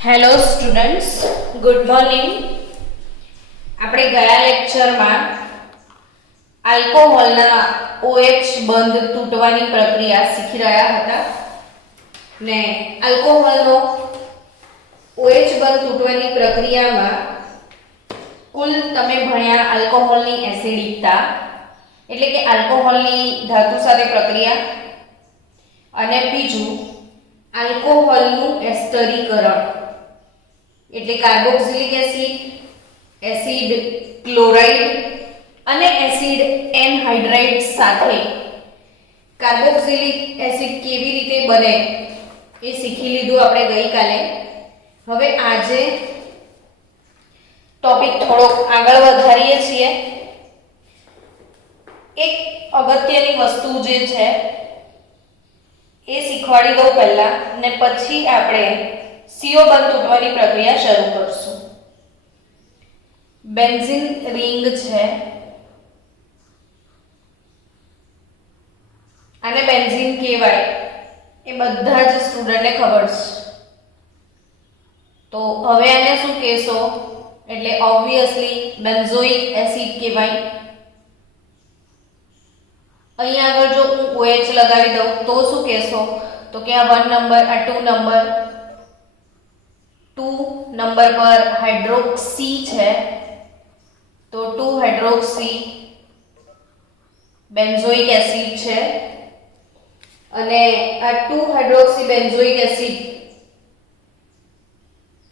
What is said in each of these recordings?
Hello students, good morning. આપણે ગયા લેક્ચરમાં આલ્કોહોલના OH બંધ તૂટવાની પ્રક્રિયા શીખી રહ્યા હતા ને આલ્કોહોલનો OH બંધ તૂટવાની પ્રક્રિયામાં કુલ તમે ભણ્યા આલ્કોહોલની એસિડિકતા એટલે કે આલ્કોહોલની ધાતુ સાથે પ્રક્રિયા અને બીજું આલ્કોહોલનું એસ્ટરીકરણ એટલે કાર્બોક્સિલિક એસિડ, એસિડ ક્લોરાઇડ અને એસિડ એનહાઇડ્રાઇડ સાથે કાર્બોક્સિલિક એસિડ કેવી રીતે બને એ શીખી લીધું આપણે ગઈકાલે. હવે આજે ટોપિક થોડોક આગળ વધારીએ છીએ. એક અગત્યની વસ્તુ જે છે એ શીખવાડી દઉં પહેલા ને પછી આપણે CO બંધ તૂટવાની પ્રક્રિયા શરૂ કરશું. બેન્ઝીન રિંગ છે, આને બેન્ઝીન કહેવાય એ બધા જ સ્ટુડન્ટને ખબર છે. તો હવે આને શું કહેશો એટલે ઓબ્વિયસલી બેન્ઝોઇક એસિડ કહેવાય. અહીં આગળ જો હું OH લગાવી દઉં તો શું કહેશો તો કે આ 1 નંબર, આ 2 નંબર, 2 નંબર પર હાઇડ્રોક્સી છે તો 2 હાઇડ્રોક્સી બેન્ઝોઇક એસિડ છે અને આ 2 હાઇડ્રોક્સી બેન્ઝોઇક એસિડ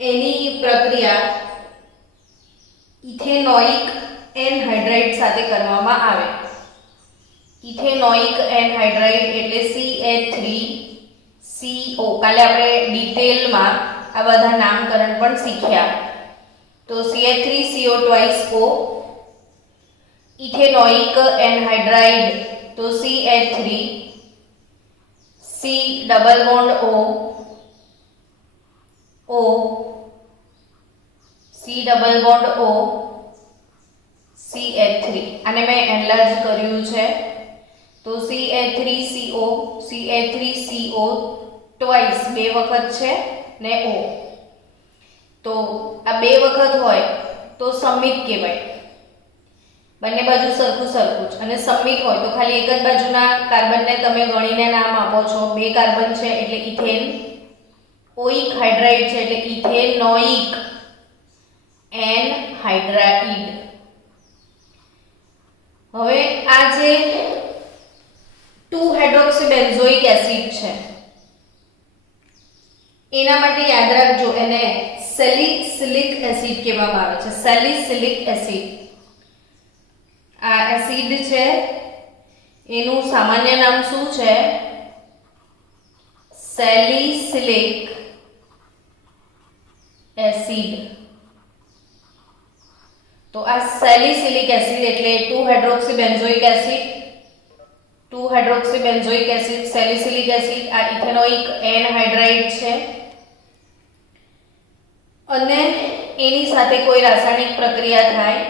એની પ્રક્રિયા ઇથેનોઇક એનહાઇડ્રાઇડ સાથે કરવામાં આવે. ઇથેનોઇક એનહાઇડ્રાઇડ એટલે CH3CO. કાલે આપણે ડિટેલમાં આ બધા નામકરણ પણ શીખ્યા. તો CH3CO twice O, ethanoic anhydride તો CH3 C double bond O C double bond O CH3. આને મેં એનલાર્જ કર્યું છે તો CH3CO CH3CO ટ્વાઇસ બે વખત છે ને O. તો આ બે વખત હોય તો સમિત કહેવાય. બંને બાજુ સરખું સરખું જ. અને સમિત હોય તો ખાલી એક જ બાજુના કાર્બનને તમે ગણીને નામ આપો છો. બે કાર્બન છે એટલે ઇથેન, ઓઇક હાઇડ્રાઇડ છે એટલે ઇથેનોઇક એનહાઇડ્રાઇડ. હવે આ જે 2 હાઇડ્રોક્સી બેન્ઝોઇક એસિડ છે એના માટે યાદ રાખજો એને સેલિસિલિક એસિડ કહેવામાં આવે છે. સેલિસિલિક એસિડ આ એસિડ છે એનું સામાન્ય નામ શું છે? Salicylic acid. તો આ સેલિસિલિક એસિડ એટલે 2 hydroxy benzoic acid, 2 hydroxy benzoic acid, salicylic acid, આ ઇથેનોઇક એનહાઇડ્રાઇડ છે અને એની સાથે કોઈ રાસાયણિક પ્રક્રિયા થાય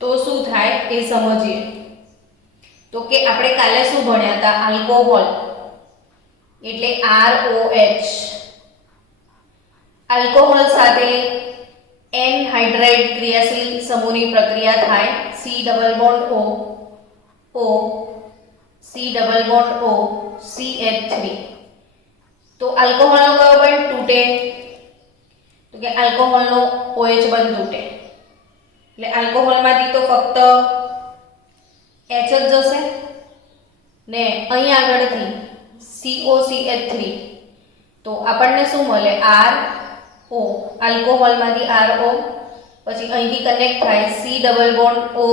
તો શું થાય એ સમજીએ. તો કે આપણે કાલે શું ભણ્યા હતા? આલ્કોહોલ એટલે ROH. આલ્કોહોલ સાથે એનહાઇડ્રાઇડ ક્રિયાશીલ સમૂહની પ્રક્રિયા થાય C double bond O C double bond O CH3. તો આલ્કોહોલનો કયો બંધ તૂટે? તો કે આલ્કોહોલનો OH બંધ તૂટે. એટલે આલ્કોહોલમાંથી તો ફક્ત H જ જશે ને અહીં આગળથી COCH3. તો આપણને શું મળે? RO. આલ્કોહોલમાંથી RO, પછી અહીંથી કનેક્ટ થાય C double bond O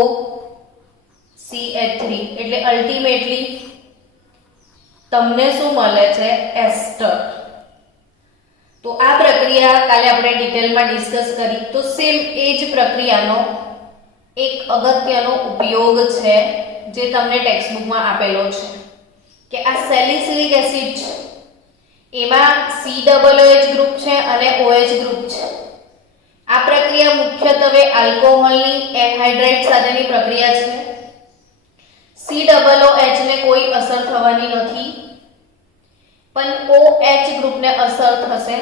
CH3. એટલે અલ્ટિમેટલી તમને શું મળે છે? એસ્ટર. તો આ પ્રક્રિયા કાલે આપણે ડિટેલમાં ડિસ્કસ કરી. તો સેમ એ જ પ્રક્રિયાનો એક અગત્યનો ઉપયોગ છે જે તમને ટેક્સ્ટબુકમાં આપેલો છે કે આ સેલિસિલિક એસિડ છે એમાં COOH ગ્રુપ છે અને OH ગ્રુપ છે. આ પ્રક્રિયા મુખ્યત્વે આલ્કોહોલની એનહાઇડ્રાઇડ સાથેની પ્રક્રિયા છે. COOH ને કોઈ અસર થવાની નથી પણ OH ગ્રુપને અસર થશે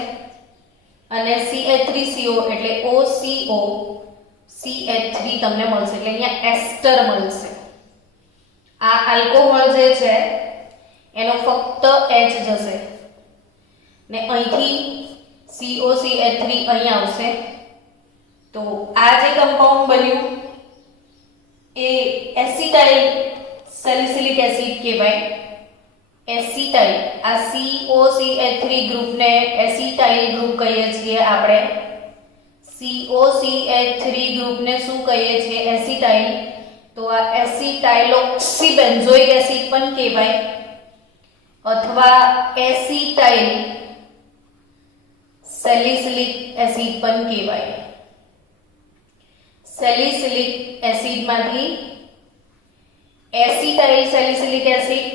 અને CH3CO એટલે OCO CH3 તમને મળશે, એટલે અહીંયા એસ્ટર મળશે. આ આલ્કોહોલ જે છે એનો ફક્ત H જશે ને અહીંથી COCH3 અહીં આવશે. તો આ જે કમ્પાઉન્ડ બન્યું એ એસિટાઇલ સેલિસિલિક એસિડ કહેવાય. એસિટાઇલ, આ COCH3 ગ્રુપને એસિટાઇલ ગ્રુપ કહીએ છીએ આપણે. COCH3 ગ્રુપને શું કહીએ છીએ? એસિટાઇલ. તો આ એસિટાઇલોક્સીબેન્ઝોઇક એસિડ પણ કહેવાય અથવા એસિટાઇલ સેલિસિલિક એસિડ પણ કહેવાય. સેલિસિલિક એસિડમાંથી એસિટાઇલ સેલિસિલિક એસિડ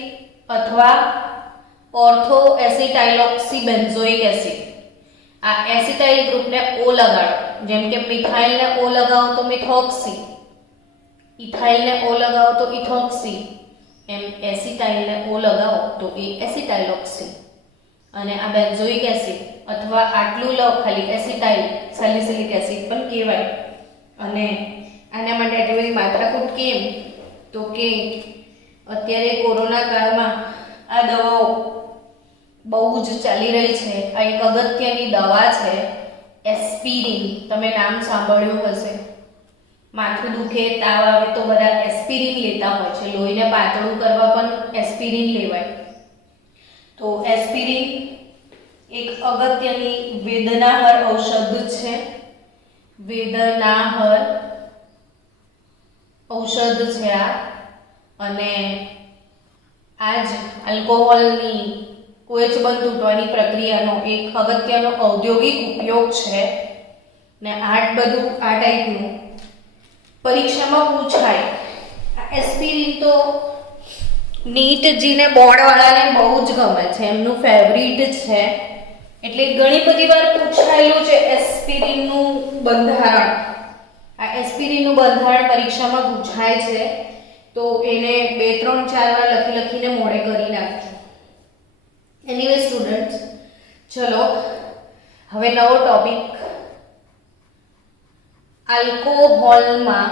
અથવા ઓર્થો એસિટાઇલોક્સીબેન્ઝોઇક એસિડ. આ એસિટાઇલ ગ્રુપને O લગાડો, જેમ કે મિથાઇલને O લગાવો તો મિથોક્સી, ઇથાઇલને O લગાવો તો ઇથોક્સી, એમ એસિટાઇલને O લગાવો તો એ એસિટાઇલોક્સી. અને આ બેન્ઝોઇક એસિડ અથવા આટલું લો ખાલી એસિટાઇલ સેલિસિલિક એસિડ પણ કહેવાય. અને આના માટે આટલી બધી માત્રાકૂટ કેમ? તો કે અત્યારે કોરોના કાળમાં આ દવાઓ બહુ જ ચાલી રહી છે. આ એક અગત્યની દવા છે એસ્પિરિન. તમે નામ સાંભળ્યું હશે. માથું દુખે, તાવ આવે તો બધા એસ્પિરિન લેતા હોય છે. લોહીને પાતળું કરવા પણ એસ્પિરિન લેવાય. તો એસ્પિરિન એક અગત્યની વેદનાહર ઔષધ છે. વેદનાહર ઔષધ છે આ. અને આજ આલ્કોહોલની OH બંધ તૂટવાની પ્રક્રિયાનો એક અગત્યનો ઔદ્યોગિક ઉપયોગ છે. ને આ બધું આ ટાઈપનું પરીક્ષામાં પૂછાય. આ એસ્પિરિન તો નીટજીને બોર્ડવાળાને બહુ જ ગમે છે, એમનું ફેવરિટ છે. એટલે ઘણી બધી વાર પૂછાયેલું છે એસ્પિરિનનું બંધારણ. આ એસ્પિરિનનું બંધારણ પરીક્ષામાં પૂછાય છે, તો એને 2-3-4 વાર લખીને મોડે કરી નાખજો. એનીવે સ્ટુડન્ટ્સ, ચલો હવે નવો ટોપિક. આલ્કોહોલમાં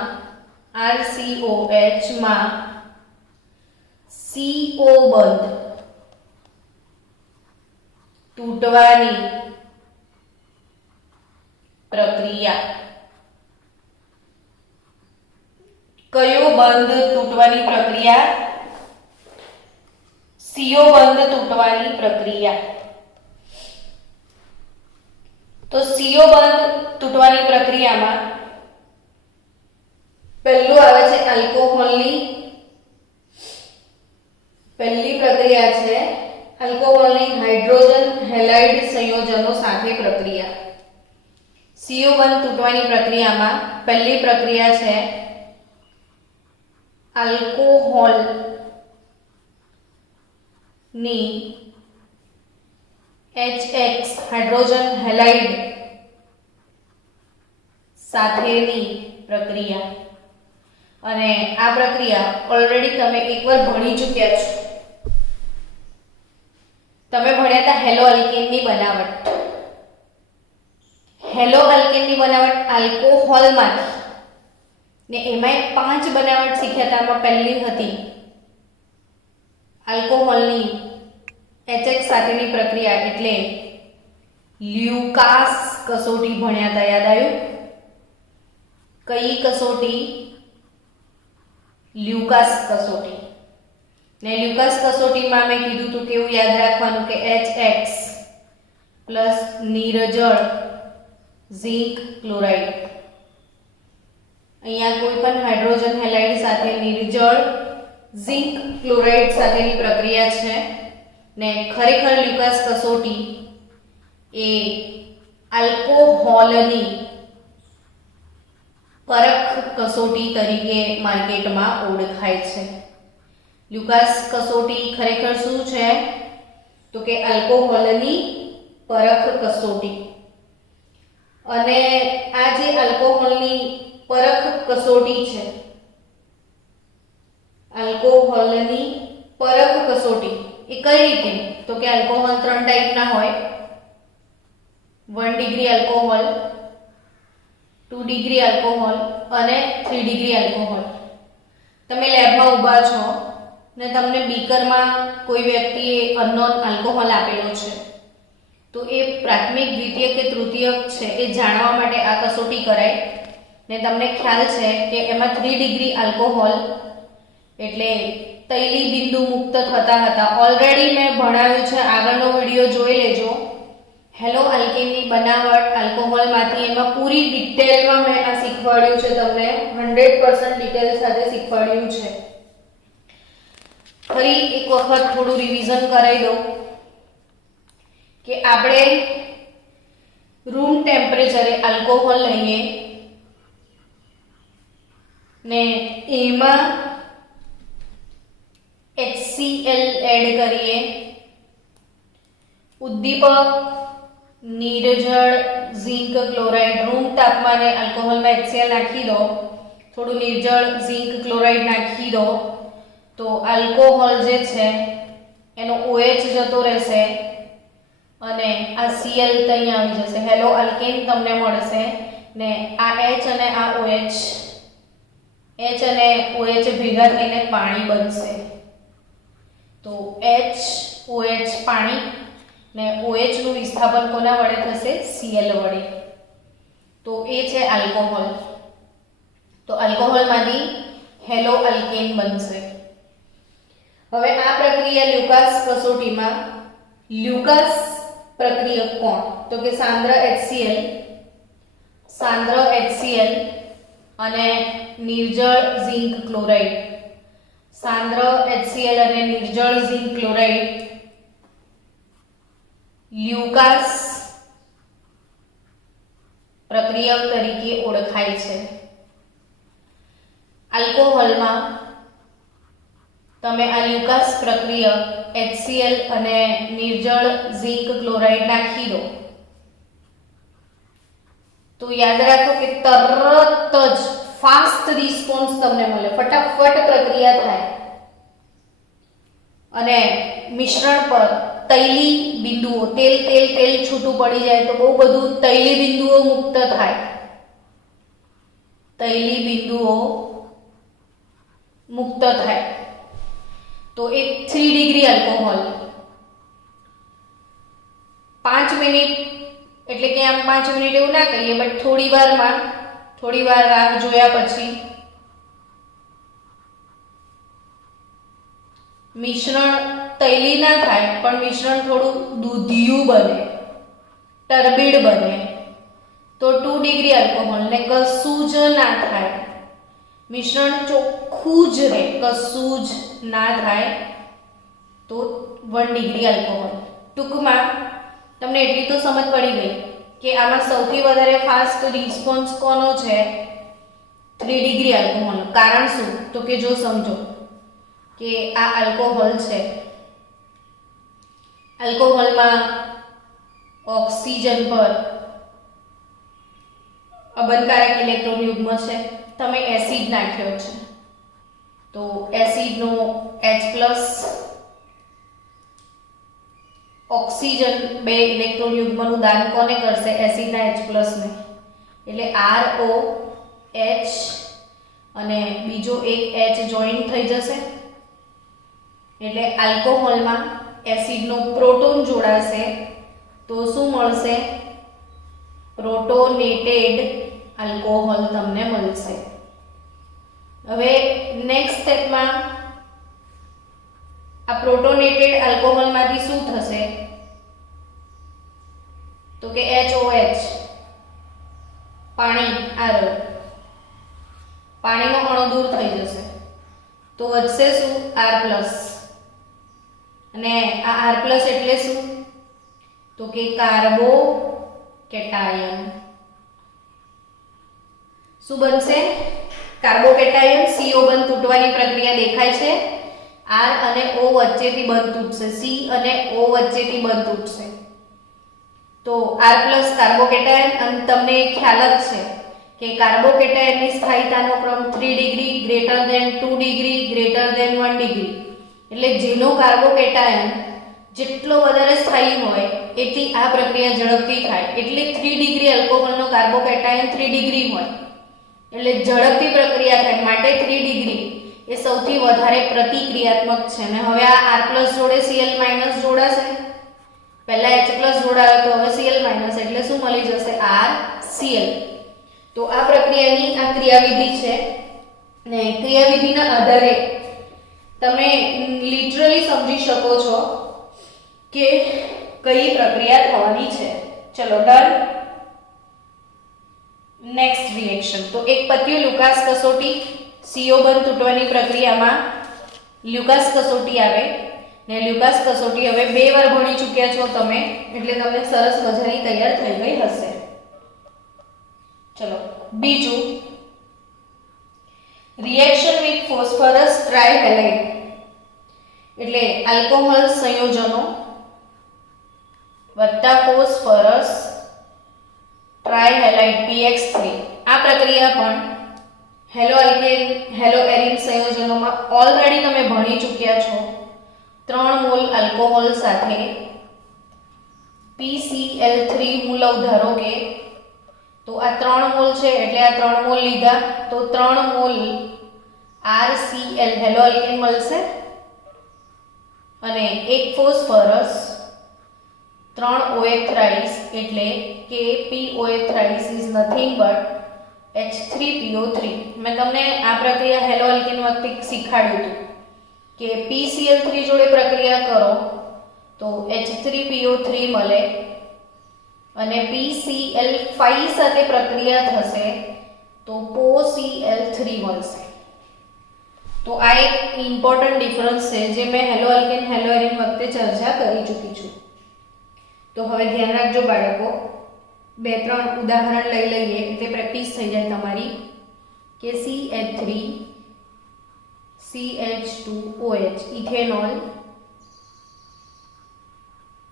RCOH માં CO બંધ તૂટવાની પ્રક્રિયા. કયો બંધ તૂટવાની પ્રક્રિયા? CO બંધ તૂટવાની પ્રક્રિયા. તો CO બંધ તૂટવાની પ્રક્રિયામાં પહેલું આવે છે આલ્કોહોલની પહેલી પ્રક્રિયા છે આલ્કોહોલની હાઇડ્રોજન હેલાઇડ સંયોજનો સાથે પ્રક્રિયા. CO બંધ તૂટવાની પ્રક્રિયામાં પહેલી પ્રક્રિયા છે આલ્કોહોલ ની HX હાઇડ્રોજન હેલાઇડ સાથેની પ્રક્રિયા. અને આ પ્રક્રિયા ઓલરેડી તમે એકવાર ભણી ચૂક્યા છો. તમે ભણ્યા હતા હેલો અલ્કેનની બનાવટ. હેલો અલ્કેનની બનાવટ આલ્કોહોલમાંથી, ને એમાં 5 બનાવટ શીખ્યા હતા. આમાં પહેલી હતી આલ્કોહોલની HX સાથેની પ્રક્રિયા, એટલે લ્યુકાસ કસોટી ભણ્યા હતા. યાદ આવ્યું? કઈ કસોટી? લ્યુકાસ કસોટી. ને લ્યુકાસ કસોટીમાં મેં કીધું હતું કેવું યાદ રાખવાનું કે HX પ્લસ નીરજળ ઝિંક ક્લોરાઇડ. અહીંયા કોઈ પણ હાઇડ્રોજન હેલાઇડ સાથે નિર્જળ ઝિંક ક્લોરાઇડ સાથેની પ્રક્રિયા છે. ને ખરેખર લ્યુકાસ કસોટી એ આલ્કોહોલની પરખ કસોટી તરીકે માર્કેટમાં ઓળખાય છે. લ્યુકાસ કસોટી ખરેખર શું છે? તો કે આલ્કોહોલની પરખ કસોટી. અને આ જે આલ્કોહોલની પરખ કસોટી છે, આલ્કોહોલની પરખ કસોટી એ કઈ રીતે? તો કે આલ્કોહોલ 3 ટાઈપના હોય, 1 ડિગ્રી આલ્કોહોલ, 2 ડિગ્રી આલ્કોહોલ અને 3 ડિગ્રી આલ્કોહોલ. તમે લેબમાં ઊભા છો ને તમને બીકરમાં કોઈ વ્યક્તિએ અનનોન આલ્કોહોલ આપેલો છે, તો એ પ્રાથમિક, દ્વિતીય કે તૃતીય છે એ જાણવા માટે આ કસોટી કરાય ને તમને ખ્યાલ છે કે એમાં 3 ડિગ્રી આલ્કોહોલ એટલે તૈલી બિંદુ મુક્ત થતા હતા. ઓલરેડી મેં ભણાવ્યું છે, આગળનો વિડીયો જોઈ લેજો. હેલો આલ્કેનની બનાવટ આલ્કોહોલમાંથી, એમાં પૂરી ડિટેલમાં મેં આ શીખવાડ્યું છે, તમને 100% ડિટેલ સાથે શીખવાડ્યું છે. ફરી એક વખત થોડું રિવિઝન કરાવી દઉં કે આપણે રૂમ ટેમ્પરેચરે આલ્કોહોલ લઈએ ને એમાં HCl એડ કરીએ, ઉદ્દીપક, નીરજળ, ઝિંક ક્લોરાઇડ. રૂમ તાપમાને આલ્કોહોલમાં HCl નાખી દો, થોડું નિર્જળ ઝિંક ક્લોરાઇડ નાખી દો, તો આલ્કોહોલ જે છે એનો OH જતો રહેશે અને આ Cl ત્યાં આવી જશે. હેલો આલ્કેન તમને મળશે ને આ H અને આ OH, H અને OH ભેગા થઈને પાણી બનશે. તો HOH પાણી ને OH નું વિસ્થાપન કોના વડે થશે? Cl વડે. તો એ છે આલ્કોહોલ. તો આલ્કોહોલમાંથી હેલો આલ્કેન બનશે. હવે આ પ્રક્રિયા લ્યુકાસ કસોટીમાં, લ્યુકાસ પ્રક્રિયક કોણ? તો કે સાંદ્ર HCl અને નિર્જળ ઝિંક ક્લોરાઇડ. સાંદ્ર HCl અને નિર્જળ ઝિંક ક્લોરાઇડ લ્યુકાસ પ્રક્રિયક તરીકે ઓળખાય છે. આલ્કોહોલમાં તમે આ લ્યુકાસ પ્રક્રિયક HCl અને નિર્જળ ઝિંક ક્લોરાઇડ નાખી દો તો યાદ રાખો કે તરત જ ફાસ્ટ રિસ્પોન્સ તમને મળે, ફટાફટ પ્રક્રિયા થાય અને મિશ્રણ પર તૈલી બિંદુઓ, તેલ તેલ તેલ છૂટું પડી જાય તો બહુ બધું તૈલી બિંદુઓ મુક્ત થાય. તૈલી બિંદુઓ મુક્ત થાય તો એ 3 ડિગ્રી આલ્કોહોલ 5 મિનિટ એટલે કે આમ 5 મિનિટ એવું ના કહીએ, બટ થોડી વાર રાહ જોયા પછી મિશ્રણ તૈલી ના થાય પણ મિશ્રણ થોડું દૂધિયું બને, ટર્બિડ બને તો 2 ડિગ્રી આલ્કોહોલ ને કશું જ ના થાય, મિશ્રણ ચોખ્ખું જ રહે, કશું જ ના થાય તો 1 ડિગ્રી આલ્કોહોલ. ટૂંકમાં તમને એટલી તો સમજ પડી ગઈ કે આમાં સૌથી વધારે ફાસ્ટ રિસ્પોન્સ કોનો છે? 3 ડિગ્રી આલ્કોહોલ. કારણ શું? તો કે જો સમજો કે આ આલ્કોહોલ છે, આલ્કોહોલમાં ઓક્સિજન પર અબનકારક ઇલેક્ટ્રોન યુગ્મ છે, તમે એસિડ નાખ્યો છે તો એસિડનો H+ ઓક્સિજન 2 ઇલેક્ટ્રોન યુગ્મનું દાન કોને કરશે? એસિડના H+ ને. એટલે ROH અને બીજો એક H જોઈન્ટ થઈ જશે એટલે આલ્કોહોલમાં એસિડનો પ્રોટોન જોડાશે તો શું મળશે? પ્રોટોનેટેડ આલ્કોહોલ તમને મળશે. હવે નેક્સ્ટ સ્ટેપમાં આ પ્રોટોનેટેડ આલ્કોહોલમાંથી શું થશે? તો કે HOH પાણી, પાણીનો અણુ દૂર થઈ જશે તો વધશે શું? R+ અને આ R+ એટલે શું? તો કે કાર્બોકેટાયન. શું બનશે? કાર્બોકેટાયન. CO બંધ તૂટવાની પ્રક્રિયા દેખાય છે. R અને O વચ્ચેથી બંધ તૂટશે, C અને O વચ્ચેથી બંધ તૂટશે તો R+ કાર્બોકેટાયન. અને તમને ખ્યાલ જ છે કે કાર્બોકેટાયનની સ્થાયીતાનો ક્રમ 3 ડિગ્રી, > 2 ડિગ્રી, > 1 ડિગ્રી. એટલે જેનો કાર્બોકેટાયન જેટલો વધારે સ્થાયી હોય એટલી આ પ્રક્રિયા ઝડપથી થાય. એટલે 3 ડિગ્રી આલ્કોહોલનો કાર્બોકેટાયન 3 ડિગ્રી હોય એટલે ઝડપથી પ્રક્રિયા થાય, માટે 3 ડિગ્રી એ સૌથી વધારે પ્રતિક્રિયાત્મક છે. અને હવે આ R+ જોડે Cl- જોડાશે. પહેલા H+ જોડાયો તો હવે Cl- એટલે શું મળી જશે? RCl. તો આ પ્રક્રિયાની આ ક્રિયાવિધિ છે ને ક્રિયાવિધિના આધારે તમે લિટરલી સમજી શકો છો કે કઈ પ્રક્રિયા થવાની છે. ચલો ડન. Next reaction. તો એક પત્યું લુકાસ કસોટી. CO બંધ તૂટવાની પ્રક્રિયામાં લ્યુકાસ કસોટી આવે ને લ્યુકાસ કસોટી હવે 2 વાર ભણી ચૂક્યા છો તમે, એટલે તમને સરસ મજાની તૈયાર થઈ ગઈ હશે. ચલો બીજું, રિએક્શન વિથ ફોસ્ફરસ ટ્રાઇહેલાઇડ એટલે આલ્કોહોલ સંયોજનો વત્તા ફોસ્ફરસ ટ્રાઇહેલાઇડ PX3. આ પ્રક્રિયા પણ હેલો આલ્કેન હેલો એરિન સંયોજનોમાં ઓલરેડી તમે ભણી ચૂક્યા છો. 3 મોલ આલ્કોહોલ સાથે PCl3 હું લઉં ધારો કે, તો આ 3 મોલ છે એટલે આ 3 મોલ લીધા તો 3 મોલ RCl હેલો આલ્કેન મળશે અને એક ફોસ્ફરસ 3 OH થ્રાઇસ એટલે કે POH thrice is nothing but H3PO3. મેં તમને આ પ્રક્રિયા હેલો આલ્કેન વખતે શીખવાડ્યું હતું કે PCl3 જોડે પ્રક્રિયા કરો તો H3PO3 મળે અને PCl5 સાથે પ્રક્રિયા થશે તો POCl3 મળશે. તો આ એક ઇમ્પોર્ટન્ટ ડિફરન્સ છે જે મેં હેલો આલ્કેન હેલો એરિન વખતે ચર્ચા કરી ચૂકી છું. તો હવે ધ્યાન રાખજો બાળકો, 2-3 ઉદાહરણ લઈ લઈએ એટલે પ્રેક્ટિસ થઈ જાય તમારી. કે CH3 CH2OH ethanol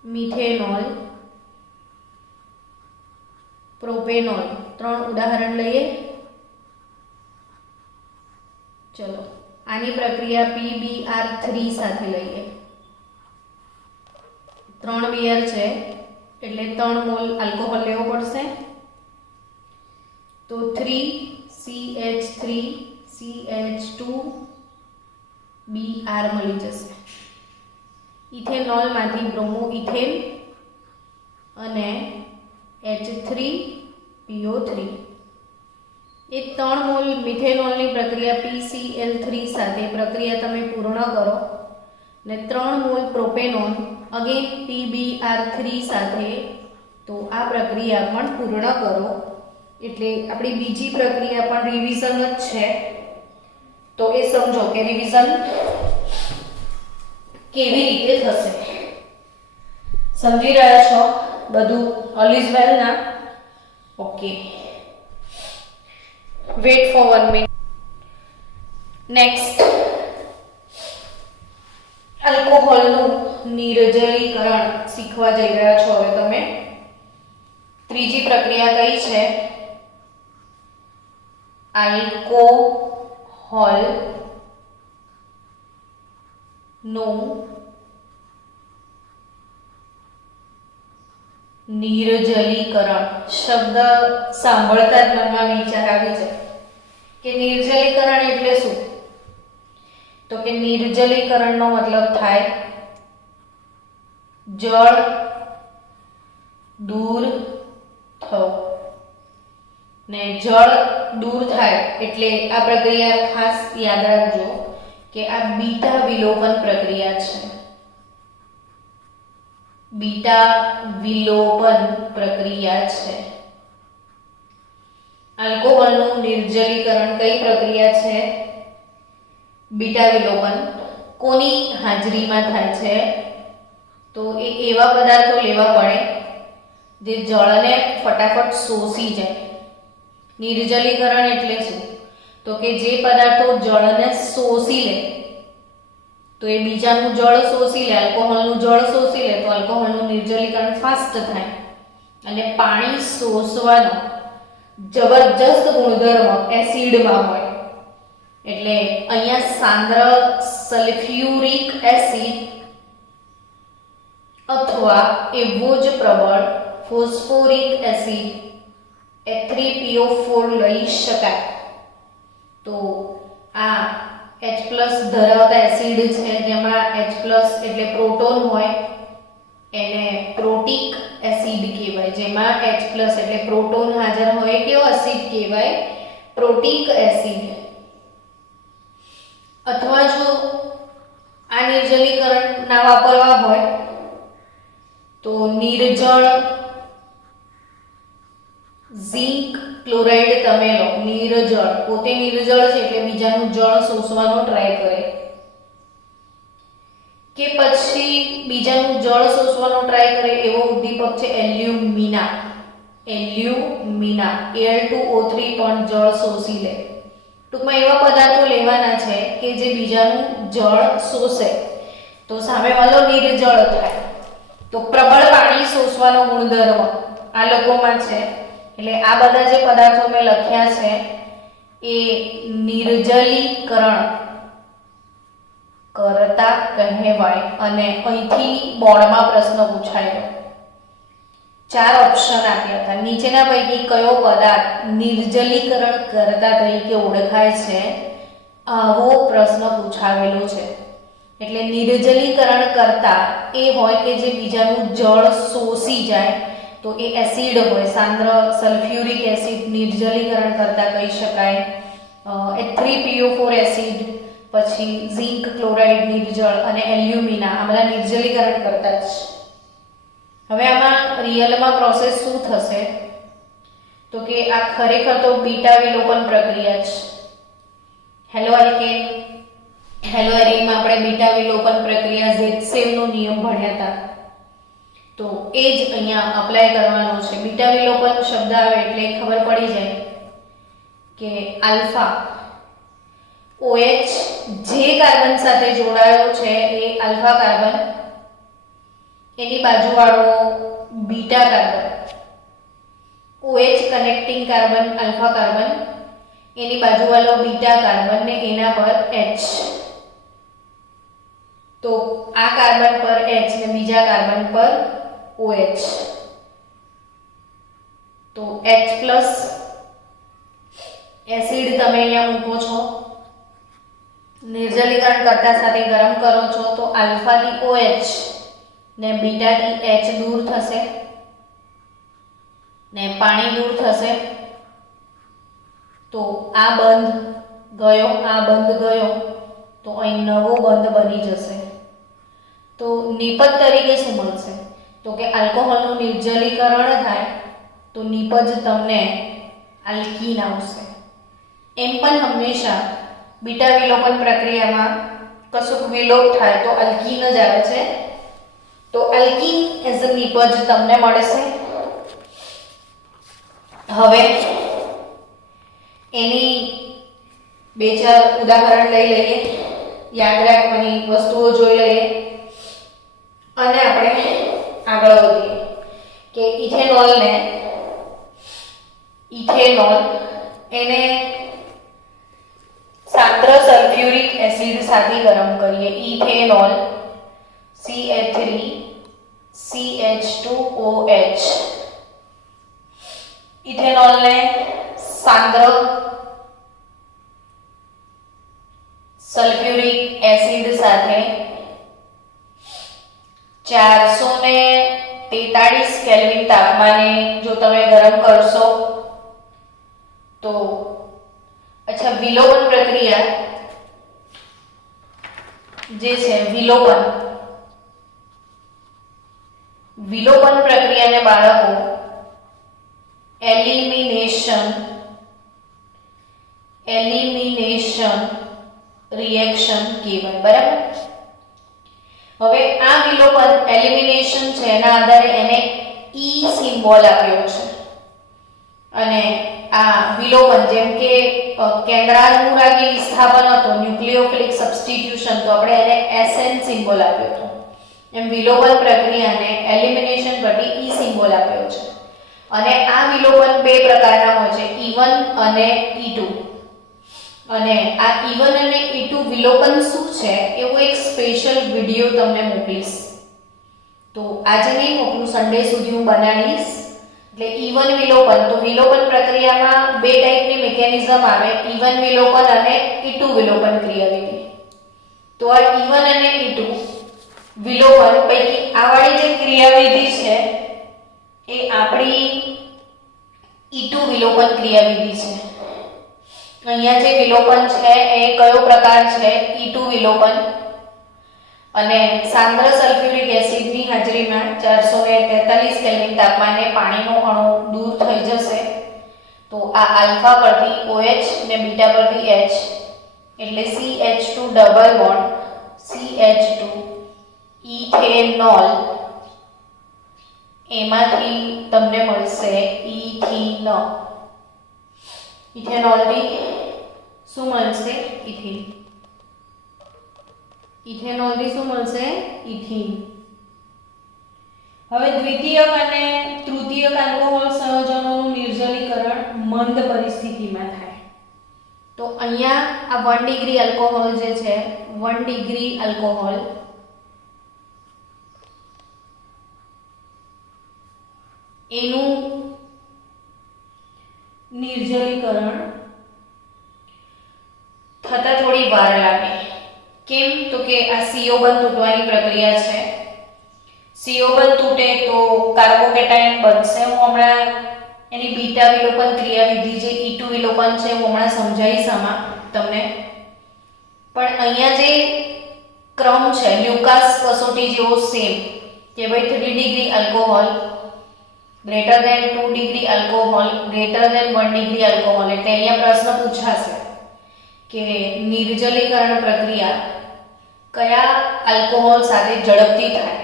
methanol propanol. 3 ઉદાહરણ લઈએ. ચલો આની પ્રક્રિયા PBr3 સાથે લઈએ. 3 Br છે એટલે 3 મોલ આલ્કોહોલ લેવો પડશે તો 3CH3CH2Br મળી જશે. ઇથેનોલ માંથી બ્રોમો ઇથેન અને H3PO3. એ 3 મોલ મિથેનોલની પ્રક્રિયા PCl3 સાથે પ્રક્રિયા તમે પૂર્ણ કરો ને 3 મોલ પ્રોપેનોલ અગેન PBr3 સાથે, તો આ પ્રક્રિયા પણ પૂર્ણ કરો. એટલે આપણી બીજી પ્રક્રિયા પણ રિવિઝન જ છે. તો એ સમજો કે રિવિઝન કેવી રીતે થશે. સમજી રહ્યા છો બધું? ઓલ ઇઝ વેલ ના? Okay, wait for 1 minute. Next, આલ્કોહોલનું નિર્જલીકરણ શીખવા જઈ રહ્યા છો હવે તમે. ત્રીજી પ્રક્રિયા કઈ છે? આલ્કોહોલ નું નિર્જલીકરણ. શબ્દ સાંભળતા જ મનમાં વિચાર આવી જાય કે નિર્જલીકરણ એટલે શું? તો કે નિર્જલીકરણનો મતલબ થાય જળ દૂર થવું. ને જળ દૂર થાય એટલે આ પ્રક્રિયા ખાસ યાદ રાખજો કે આ બીટા વિલોપન પ્રક્રિયા છે. બીટા વિલોપન પ્રક્રિયા છે. આલ્કોહોલનું નિર્જલીકરણ કઈ પ્રક્રિયા છે? બીટા વિલોપન. કોની હાજરીમાં થાય છે? તો એ એવા પદાર્થો લેવા પડે જે જળને ફટાફટ શોષી જાય. નિર્જલીકરણ એટલે શું? તો કે જે પદાર્થો જળને શોષી લે, તો એ બીજાનું જળ શોષી લે, આલ્કોહોલનું જળ શોષી લે તો આલ્કોહોલનું નિર્જલીકરણ ફાસ્ટ થાય. અને પાણી શોષવાનો જબરજસ્ત ગુણધર્મ એસિડમાં હોય એટલે અહીંયા સાંદ્ર સલ્ફ્યુરિક એસિડ અથવા એવો જ પ્રબળ ફોસ્ફોરિક એસિડ H3PO4 લઈ શકાય. તો આ H+ ધરાવતા એસિડ છે જેમાં H+ એટલે પ્રોટોન હોય એને પ્રોટિક એસિડ કહેવાય. જેમાં H+ એટલે પ્રોટોન હાજર હોય કેવો એસિડ કહેવાય? Protic acid. અથવા જો આ નિર્જલીકરણ ના વાપરવા હોય તો નિર્જળ ઝિંક ક્લોરાઇડ તમે લો. નિર્જળ પોતે નિર્જળ છે એટલે બીજાનું જળ શોષવાનો ટ્રાય કરે, કે પછી બીજાનું જળ શોષવાનો ટ્રાય કરે એવો ઉદ્દીપક છે એલ્યુમિના. Al2O3 પણ જળ શોષી લે. ટૂંકમાં એવા પદાર્થો લેવાના છે કે જે બીજાનું જળ શોષે તો સામેવાળો નિર્જળ થાય. તો પ્રબળ પાણી શોષવાનો ગુણધર્મ આ લોકોમાં છે. એટલે આ બધા જે પદાર્થો મેં લખ્યા છે એ નિર્જલીકરણ કરતા કહેવાય. અને અહીંથી બોર્ડમાં પ્રશ્ન પૂછાયો. 4 ઓપ્શન આપ્યા હતા. નીચેના પૈકી કયો પદાર્થ નિર્જલીકરણ કરતા તરીકે ઓળખાય છે? આવો પ્રશ્ન પૂછાવેલો છે. એટલે નિર્જલીકરણ કરતા એ હોય કે જે બીજાનું જળ શોષી જાય. તો એ એસિડ હોય. સાંદ્ર સલ્ફ્યુરિક એસિડ નિર્જલીકરણ કરતા કહી શકાય. H3PO4 એસિડ, પછી ઝિંક ક્લોરાઇડ નિર્જળ, અને એલ્યુમિના આ બધા નિર્જલીકરણ કરતા જ. હવે આમાં રિયલમાં પ્રોસેસ શું થશે? તો કે આ ખરેખર તો બીટા વિલોપન પ્રક્રિયા છે. હેલો એલ્કેન, હેલો એરિનમાં આપણે બીટા વિલોપન પ્રક્રિયા ઝેટસેવ નો નિયમ ભણ્યા હતા. તો એ જ અહીંયા અપ્લાય કરવાનો છે. બીટા વિલોપન શબ્દ આવે એટલે ખબર પડી જાય કે આલ્ફા OH જે કાર્બન સાથે જોડાયો છે એ આલ્ફા કાર્બન, એની બાજુવાળો beta carbon, OH connecting carbon alpha carbon, એની બાજુવાળો બીટા કાર્બન ને એના પર H. તો આ કાર્બન પર H ને બીજા કાર્બન પર OH. તો H+ એસિડ તમે અહીંયા મૂકો છો, નિર્જલીકરણ કરતા સાથે ગરમ કરો છો તો આલ્ફા થી OH ને બીટા થી H દૂર થશે ને પાણી દૂર થશે. તો આ બંધ ગયો, આ બંધ ગયો, તો અહીં નવો બંધ બની જશે. તો નિપજ તરીકે શું મળશે? તો કે આલ્કોહોલનું નિર્જલીકરણ થાય તો નિપજ તમને આલ્કીન આવશે. એમ પણ હંમેશા બીટા વિલોપન પ્રક્રિયામાં કશુંક વિલોપ થાય તો આલ્કીન જ આવે છે. તો આલ્કીન એઝ અ નિપજ તમને મળશે. હવે એની 2-4 ઉદાહરણ લઈ લઈએ, યાદ રાખવાની વસ્તુઓ જોઈ લઈએ અને આપણે આગળ વધીએ કે ઇથેનોલ એને સાંદ્ર સલ્ફ્યુરિક એસિડ સાથે ગરમ કરીએ. Ethanol CH3CH2OH. ઇથેનોલને સાંદ્ર સલ્ફ્યુરિક એસિડ સાથે 443 કેલ્વિન તાપમાને જો તમે ગરમ કરશો તો વિલોપન પ્રક્રિયા જે છે વિલોપન પ્રક્રિયાને બાળકો એલિમિનેશન રિએક્શન કહેવાય. બરાબર. હવે આ વિલોપન એલિમિનેશન છે એના આધારે એને E સિમ્બોલ આપ્યો છે. અને આ વિલોપન જેમ કે કેન્દ્રાનુરાગી વિસ્થાપન હતો, ન્યુક્લિયોફિલિક સબસ્ટિટ્યુશન, તો આપણે એને SN સિમ્બોલ આપ્યો હતો. એમ વિલોપન પ્રક્રિયાને એલિમિનેશન પરથી E સિમ્બોલ આપ્યો છે. અને આ વિલોપન બે પ્રકારના હોય છે, E1 અને E2. અને આ E1 અને E2 વિલોપન શું છે એવો એક સ્પેશિયલ વિડિયો તમને મોકલીશ. તો આજે નહીં મોકલું, સન્ડે સુધી હું બનાવીશ. એટલે E1 વિલોપન, તો વિલોપન પ્રક્રિયામાં બે ટાઈપની મિકેનિઝમ આવે, E1 વિલોપન અને E2 વિલોપન ક્રિયાવિધિ. તો આ E1 અને E2 વિલોપન પૈકી આ વાળી જે ક્રિયાવિધિ છે એ આપણી E2 વિલોપન ક્રિયાવિધિ છે. અહીંયા જે વિલોપન છે એ કયો પ્રકાર છે? E2 વિલોપન. અને સાંદ્ર સલ્ફ્યુરિક એસિડની હાજરીમાં 443 કેલ્વિન તાપમાને પાણીનો અણુ દૂર થઈ જશે. તો આ આલ્ફા પરથી OH ને બીટા પરથી H એટલે CH2 double bond CH2 ethanol, એમાંથી તમને મળશે ઇથેનોલથી શું મળશે? ઇથીન. ઇથેનોલથી શું મળશે? ઇથીન. હવે દ્વિતીયક અને તૃતીયક આલ્કોહોલ સંયોજનોનું નિર્જલીકરણ મંદ પરિસ્થિતિમાં થાય. તો અહીંયા આ 1 ડિગ્રી આલ્કોહોલ જે છે, 1 ડિગ્રી આલ્કોહોલ એનું નિર્જલીકરણ થતા થોડી વાર લાગે. કેમ? તો કે આ CO બંધ તૂટવાની પ્રક્રિયા છે. CO બંધ તૂટે તો કાર્બોકેટાયન બનશે. હું હમણાં એની બીટા વિલોપન ક્રિયાવિધિ જે E2 વિલોપન છે હું હમણાં સમજાવીશ આમાં તમને. પણ અહીંયા જે ક્રમ છે લ્યુકાસ કસોટી જેવો સેમ કે ભાઈ 3 degree alcohol greater than 2 degree alcohol greater than 1 degree alcohol. એટલે અહીંયા પ્રશ્ન પૂછાશે કે નિર્જલીકરણ પ્રક્રિયા કયા આલ્કોહોલ સાથે ઝડપથી થાય?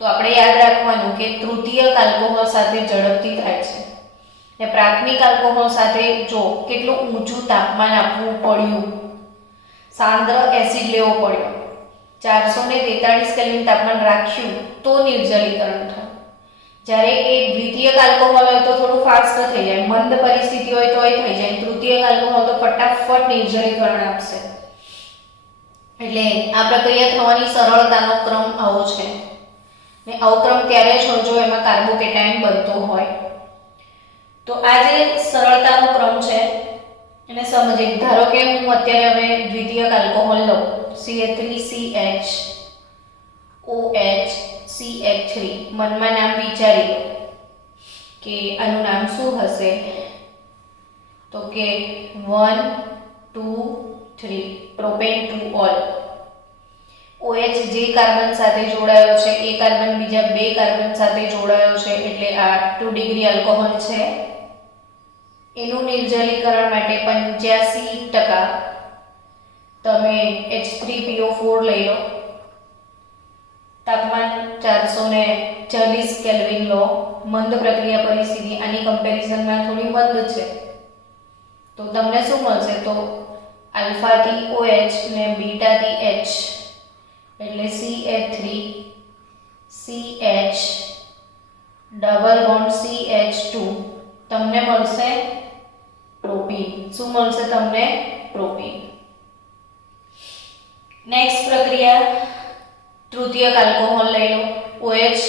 તો આપણે યાદ રાખવાનું કે તૃતીયક આલ્કોહોલ સાથે ઝડપથી થાય છે. ને પ્રાથમિક આલ્કોહોલ સાથે જો કેટલું ઊંચું તાપમાન આપવું પડ્યું, સાંદ્ર એસિડ લેવો પડ્યો, 443 કેલ્વિન તાપમાન રાખ્યું તો નિર્જલીકરણ થાય. જ્યારે એ દ્વિતીયક આલ્કોહોલ હોય તો થોડું ફાસ્ટ થઈ જાય, મંદ પરિસ્થિતિ હોય તો એ થઈ જાય. તૃતીયક આલ્કોહોલ તો ફટાફટ નિર્જલીકરણ આપશે. એટલે આ પ્રક્રિયા થવાની સરળતાનો ક્રમ આવો છે. ને આવો ક્રમ ત્યારે જ હોય જો એમાં કાર્બોકેટાયન બનતો હોય. તો આ જે સરળતાનો ક્રમ છે એને સમજીએ. ધારો કે હું અત્યારે હવે દ્વિતીયક આલ્કોહોલ લઉં, CH3CH OH CH3. મનમાં નામ વિચારી લો કે આનું નામ શું હશે? તો કે 1 2 3 પ્રોપેન 2 ઓલ. OH જે કાર્બન સાથે જોડાયો છે એ કાર્બન બીજા બે કાર્બન સાથે જોડાયો છે એટલે આ 2 ડિગ્રી આલ્કોહોલ છે. એનું નિર્જલીકરણ માટે 85% તમે H3PO4 લઈ લો. તાપમાન 440 કેલ્વિન લો. મંદ પ્રક્રિયા પરિસ્થિતિ આની કમ્પેરિઝનમાં થોડી મંદ છે. તો તમને શું મળશે? તો આલ્ફાથી OH ને બીટાથી H એટલે CH3 CH double bond CH2 તમને મળશે પ્રોપીન. શું મળશે તમને? પ્રોપીન. નેક્સ્ટ પ્રક્રિયા તૃતીયક આલ્કોહોલ લઈ લો. OH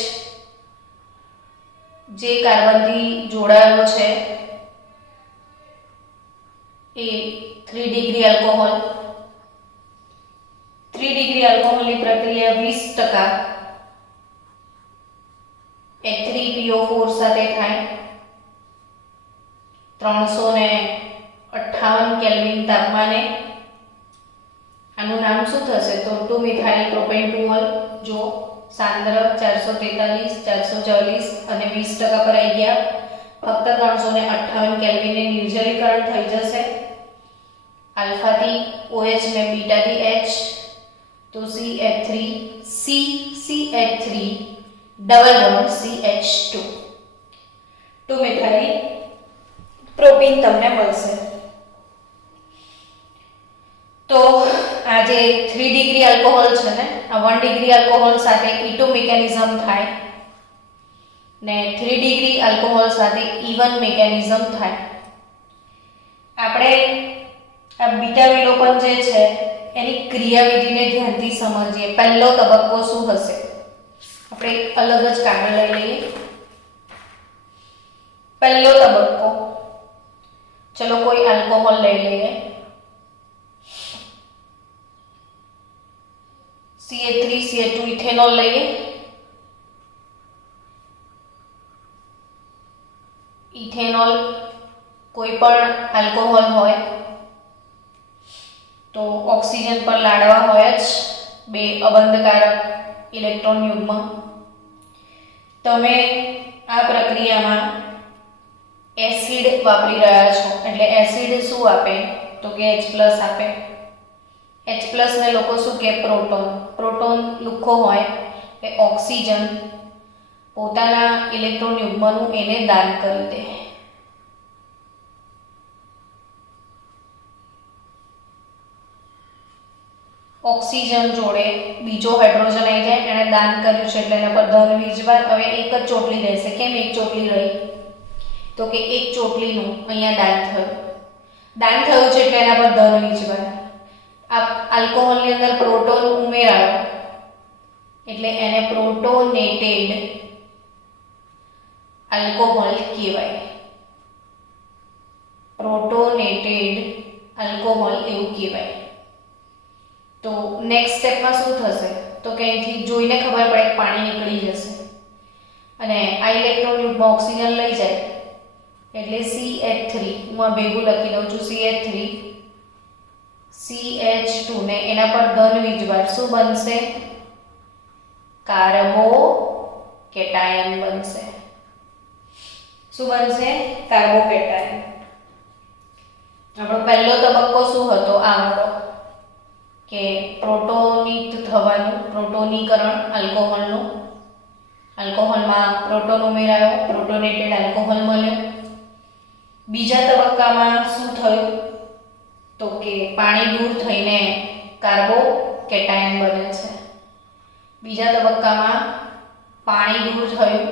જે કાર્બનથી જોડાયેલો છે એ 3 ડિગ્રી આલ્કોહોલ. 3 ડિગ્રી આલ્કોહોલની પ્રક્રિયા 20% H3PO4 સાથે થાય. 358 કેલ્વિન તાપમાને. આનું નામ શું થશે? તો 2 મિથાઇલ પ્રોપેન 2 ઓલ. જો સાંદ્ર 443 440 અને 20% પર આવી ગયા. ફક્ત 358 કેલ્વિને નિર્જલીકરણ થઈ જશે. આલ્ફાથી OH ને બીટાથી H તો CH3 CH3 double bond CH2 2 methyl propyne તમને મળશે. તો આ જે 3 ડિગ્રી આલ્કોહોલ છે ને આ 1 ડિગ્રી આલ્કોહોલ સાથે E2 મિકેનિઝમ થાય ને 3 ડિગ્રી આલ્કોહોલ સાથે E1 મિકેનિઝમ થાય. આપણે આ બીટા વિલોપન જે છે એની ક્રિયાવિધિને ધ્યાનથી સમજીએ. પહેલો તબક્કો શું હશે? આપણે એક અલગ જ કાગળ લઈ લઈએ. પહેલો તબક્કો, ચલો કોઈ આલ્કોહોલ લઈ લઈએ. CH3CH2 ઇથેનોલ લઈએ. ઇથેનોલ કોઈ પણ આલ્કોહોલ હોય તો ઓક્સિજન પર લાડવા હોય જ, બે અબંધકારક ઇલેક્ટ્રોન યુગ્મ. તમે આ પ્રક્રિયામાં એસિડ વાપરી રહ્યા છો એટલે એસિડ શું આપે તો કે H+ આપે. H+ ને લોકો શું કે પ્રોટોન. પ્રોટોન લુખ્ખો હોય એ ઓક્સિજન પોતાના ઇલેક્ટ્રોન યુગ્મનું એને દાન કરી દે. ઓક્સિજન જોડે બીજો હાઇડ્રોજન આવી જાય, એને દાન કર્યું છે એટલે એના પર ધન વીજભાર. હવે એક જ ચોટલી રહેશે. કેમ એક ચોટલી રહી? તો કે એક ચોટલીનું અહીંયા દાન થયું. દાન થયું છે એટલે એના પર ધન વીજભાર. આ આલ્કોહોલની અંદર પ્રોટોન ઉમેરાયો એટલે એને પ્રોટોનેટેડ આલ્કોહોલ કહેવાય. પ્રોટોનેટેડ આલ્કોહોલ એવું કહેવાય. તો નેક્સ્ટ સ્ટેપમાં શું થશે તો કે અહીંથી જોઈને ખબર પડે કે પાણી નીકળી જશે અને આ ઇલેક્ટ્રોન યુગ્મ ઓક્સિજન લઈ જાય એટલે CH3, હું આ ભેગું લખી દઉં છું, CH3 CH2 ને એના પર ધન વીજભાર શું બનશે? કાર્બોકેટાયન બનશે. શું બનશે? કાર્બોકેટાયન. આપણો પહેલો તબક્કો શું હતો? આ કે પ્રોટોનિત થવાનું, પ્રોટોનીકરણ આલ્કોહોલનું. આલ્કોહોલમાં પ્રોટોન ઉમેરાયો, પ્રોટોનેટેડ આલ્કોહોલ મળ્યો. બીજા તબક્કામાં શું થયું તો કે પાણી દૂર થઈને કાર્બોકેટાયન બને છે. બીજા તબક્કામાં પાણી દૂર થયું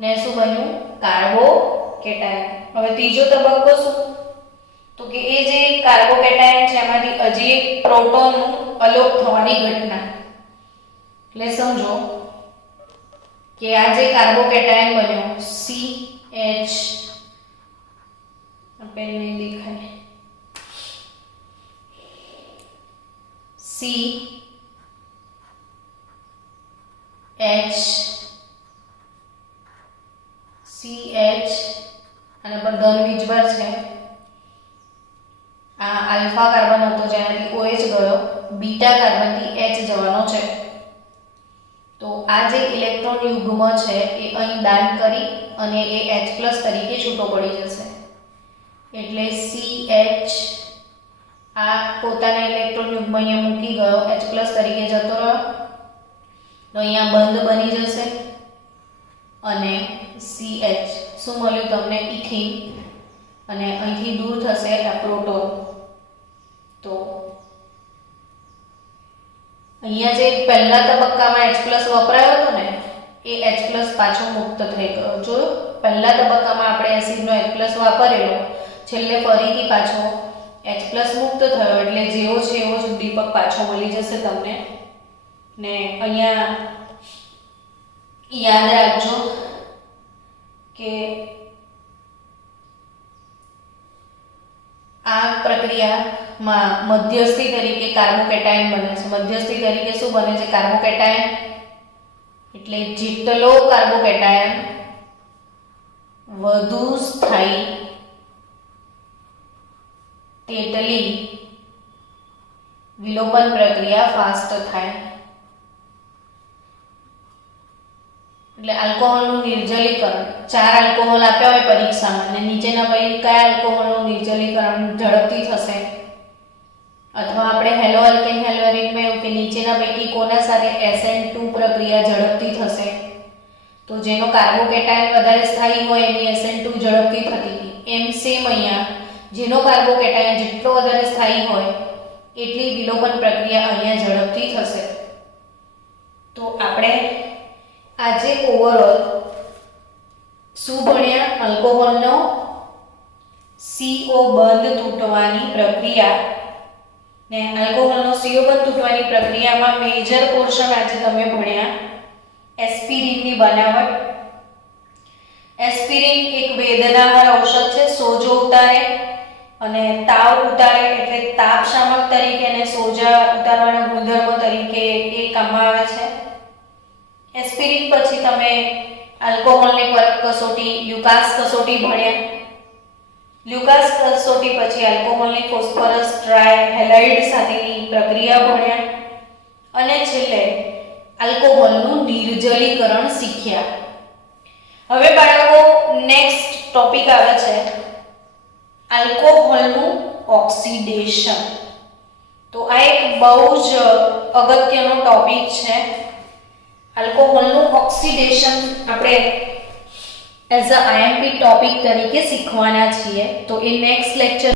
ને શું બન્યું? કાર્બોકેટાયન. હવે ત્રીજો તબક્કો શું તો કે એ જે કાર્બોકેટાયન છે એમાંથી હજી એક પ્રોટોનનું અલોપ થવાની ઘટના. એટલે સમજો કે આ જે કાર્બોકેટાયન બન્યો CH પેન નહીં દેખાય CH અને પર ધન વીજભાર છે. આ આલ્ફા કાર્બન હતો જેનાથી OH ગયો, બીટા કાર્બનથી H જવાનો છે. તો આ જે ઇલેક્ટ્રોન યુગ્મ છે એ અહીં દાન કરી અને એ H+ તરીકે છૂટો પડી જશે. એટલે CH આ પોતાના ઇલેક્ટ્રોન યુગ્મ અહીંયા મૂકી ગયો, H+ તરીકે જતો રહ્યો તો અહીંયા બંધ બની જશે અને CH શું મળ્યું તમને? ઇથિન. અને અહીંથી દૂર થશે આ પ્રોટોન. તો અહીંયા જે પહેલા તબક્કામાં H+ વપરાયો હતો ને એ H+ પાછો મુક્ત થઈ ગયો. જો પહેલા તબક્કામાં આપણે એસિડનો H+ વાપરેલો, છેલ્લે ફરીથી પાછો H+ મુક્ત થયો એટલે જેવો છે એવો જ દીપક પાછો મળી જશે તમને. ને અહીંયા યાદ રાખજો કે આ પ્રક્રિયામાં મધ્યસ્થી તરીકે કાર્બોકેટાયન બને છે. મધ્યસ્થી તરીકે શું બને છે? કાર્બોકેટાયન. એટલે જેટલો કાર્બોકેટાયન વધુ સ્થાયી તેટલી વિલોપન પ્રક્રિયા ફાસ્ટ થાય. એટલે આલ્કોહોલનું નિર્જલીકરણ, 4 આલ્કોહોલ આપ્યા હોય પરીક્ષામાં અને નીચેના પૈકી કયા આલ્કોહોલનું નિર્જલીકરણ ઝડપથી થશે? અથવા આપણે હેલો આલ્કેન હેલોરીનમાં એવું કે નીચેના પૈકી કોના સાથે SN2 પ્રક્રિયા ઝડપથી થશે? તો જેનો કાર્બોકેટાયન વધારે સ્થાયી હોય એની SN2 ઝડપથી થતી હતી. એમ સેમ અહીંયા જેનો કાર્બોકેટાયન જેટલો વધારે સ્થાયી હોય એટલી વિલોપન પ્રક્રિયા અહીંયા ઝડપથી થશે. તો આપણે આજે ઓવરઓલ શું ભણ્યા? આલ્કોહોલનો CO બંધ તૂટવાની પ્રક્રિયા ને આલ્કોહોલનો CO બંધ તૂટવાની પ્રક્રિયામાં મેજર પોર્શન આજે તમે ભણ્યા એસ્પિરિનની બનાવટ. એસ્પિરિન એક વેદનાહાર ઔષધ છે, સોજો ઉતારે અને તાવ ઉતારે, એટલે તાપ શામક તરીકે અને સોજા ઉતારવાના ગુણધર્મ તરીકે એ કામમાં આવે છે. એસ્પિરિન પછી તમે આલ્કોહોલની પરખ કસોટી લ્યુકાસ કસોટી ભણ્યા. લ્યુકાસ કસોટી પછી આલ્કોહોલની ફોસ્ફરસ ટ્રાયહેલાઇડ સાથેની પ્રક્રિયા ભણ્યા અને છેલ્લે આલ્કોહોલનું નિર્જલીકરણ શીખ્યા. હવે બાળકો નેક્સ્ટ ટોપિક આવે છે આલ્કોહોલનું ઓક્સિડેશન. તો આ એક બહુ જ અગત્યનો ટોપિક છે. આલ્કોહોલનું ઓક્સિડેશન આપણે એઝ અ IMP ટોપિક તરીકે શીખવાના છીએ. તો એ નેક્સ્ટ લેક્ચર